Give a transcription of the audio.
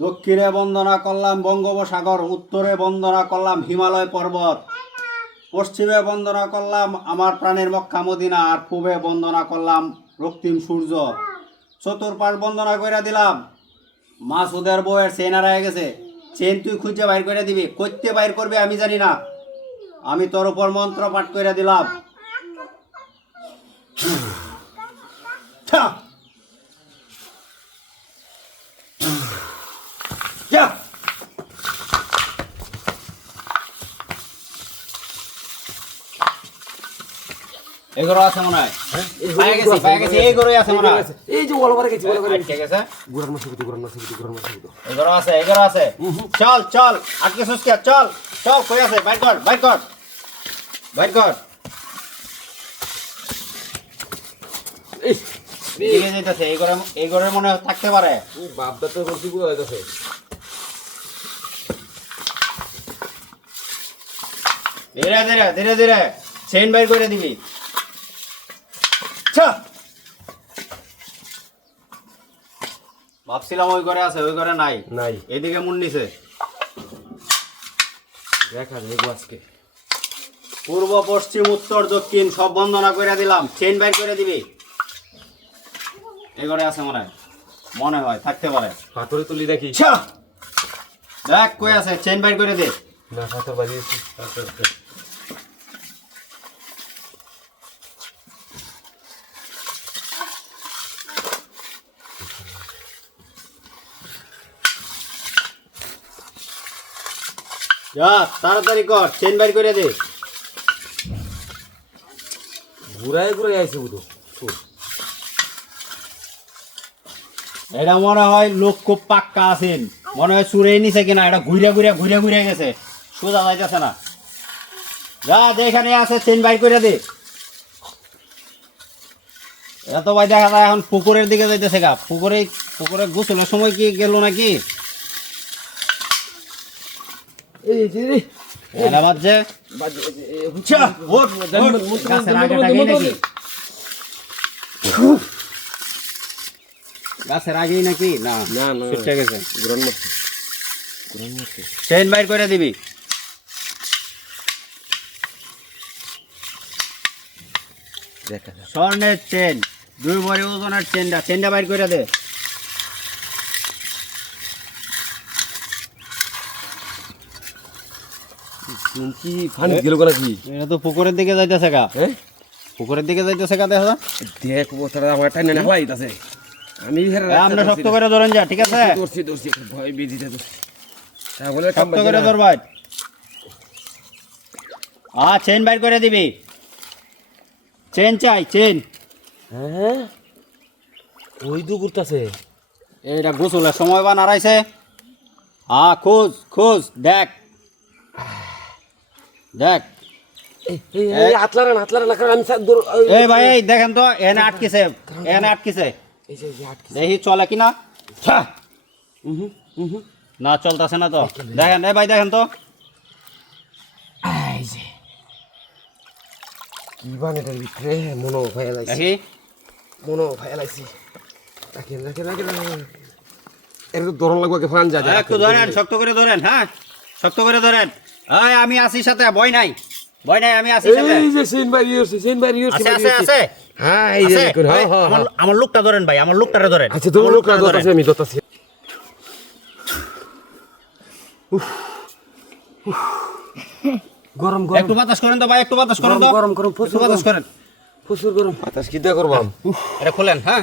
দক্ষিণে বন্দনা করলাম বঙ্গোপসাগর, উত্তরে বন্দনা করলাম হিমালয় পর্বত, পশ্চিমে বন্দনা করলাম আমার প্রাণের মক্কা মদিনা, আর পূবে বন্দনা করলাম রক্তিম সূর্য। চতুর্পাশ বন্দনা করে দিলাম, মাসুদের বউয়ের চেন হারায় গেছে, চেন তুই খুঁজে বাইর করে দিবি করতে বাইর করবে আমি জানি না। আমি তোর উপর মন্ত্র পাঠ করে দিলাম ছ্যা! যা এগুলো আছে মনে হয়। পায়ে গেছি পায়ে গেছি এইগুলোই আছে মনে হয়। এই যে ওলা করে গেছি ওলা করে ঠিক আছে গুড়ার মাছ গুড়ি গুড়ার মাছ গুড়ি গুড়ার মাছ গুড়ি এগুলো আছে এগুলো আছে। চল চল আটকে সুস্কিয়া চল চল কই আছে? বাইর কর বাইর কর। বাইর কর। এই যেতেছে এই ঘরে এই ঘরের মনে হয় থাকতে পারে। বাপদা তো বলছি হয়ে ধীরে ধীরে ধীরে ধীরে। চেইন বাইর করে দিবি। ভাবছিলাম ওই ঘরে আছে ওই ঘরে নাই। নাই। এদিকে মুন নিছে। দেখা যাবে আজকে। পূর্ব পশ্চিম উত্তর দক্ষিণ সব বন্দনা করে দিলাম। চেইন বাইর করে দিবি। এই ঘরে আছে মনে হয়। মনে হয় থাকতে পারে। পাথরে তুলি দেখি! দেখ কই আছে? চেইন বাইর করে দে। না পাথর বাজিয়েছি। যা, তাড়াতাড়ি কর চেইন বাইর করে দে। ঘুরায় ঘুরায় আইছে বুধ। এটা মনে হয় লোক খুব পাক্কা আছেন। মনে হয় চুরে নিছে কিনা, এটা ঘুরে ঘুরে ঘুরে ঘুরে গেছে। সোজা যাইতেছে না। যা যেখানে আছে চেন বাইর করে দে। এত ভাই দেখা যায় এখন পুকুরের দিকে যাইতেছে গা। পুকুরে পুকুরে গোসলের সময় কি গেল নাকি? গাছের আগেই নাকি? না। না না গেছে। চেন বাইর করে দিবি। দেখা স্বর্ণের চেন দুই ভরি ওজনের চেনটা চেনটা বাইর করে দে। কি ফানি গেল কোনা কি? এটা তো পুকুরের দিকে যাইতেছে গা। হ্যাঁ পুকুরের দিকে যাইতেছে গা দেখা। আমার টাইনে না হওয়াই আছে আমি আমরা শক্ত করে ধরেন যা ঠিক আছে? দর্শি দর্শি ভয় বেজিতে তো। তাহলে শক্ত করে ধরবাই আ চেন বাইর করে দিবি। চেন চাই চেন। হ্যাঁ? ওই দু ঘুরতাছে এইটা গোসলের সময় বা নাড়াইছে আ খোঁজ খোঁজ দেখ দেখ এই এই এই আতলারা না আতলারা না কারণ আমি সা- দূর- এই ভাই দেখেন তো এনে আটকিছে এনে আটকিছে। দেখি চলে কিনা? না চলতেছে না তো। দেখেন এই ভাই দেখেন তো। এই যে। কি বানেটার ভিতরে মনো ভয় লাইছে দেখি। মনো ভয় লাইছে রাখেন রাখেন রাখেন। রাখেন তো দরন লাগবে ফান যা যা। একটু ধরেন শক্ত করে ধরেন হ্যাঁ? শক্ত করে ধরেন। এই আমি আছি সাথে ভয় নাই। ভয় নাই আমি আছি সাথে। এই যে সেন বাড়ি হচ্ছে সেন বাড়ি হচ্ছে আছে আছে আছে। হ্যাঁ এই যে দেখুন হ্যাঁ হ্যাঁ আমার আমার লোকটা ধরেন ভাই আমার লোকটারে ধরেন। আচ্ছা তোমার আমার লোক লোকটারে দতাছে আমি দতাছি গরম গরম একটু বাতাস করেন তো ভাই একটু বাতাস করেন তো। গরম গরম একটু বাতাস করেন। প্রচুর গরম। বাতাস কি দিয়ে করবাম? এটা খোলেন হ্যাঁ।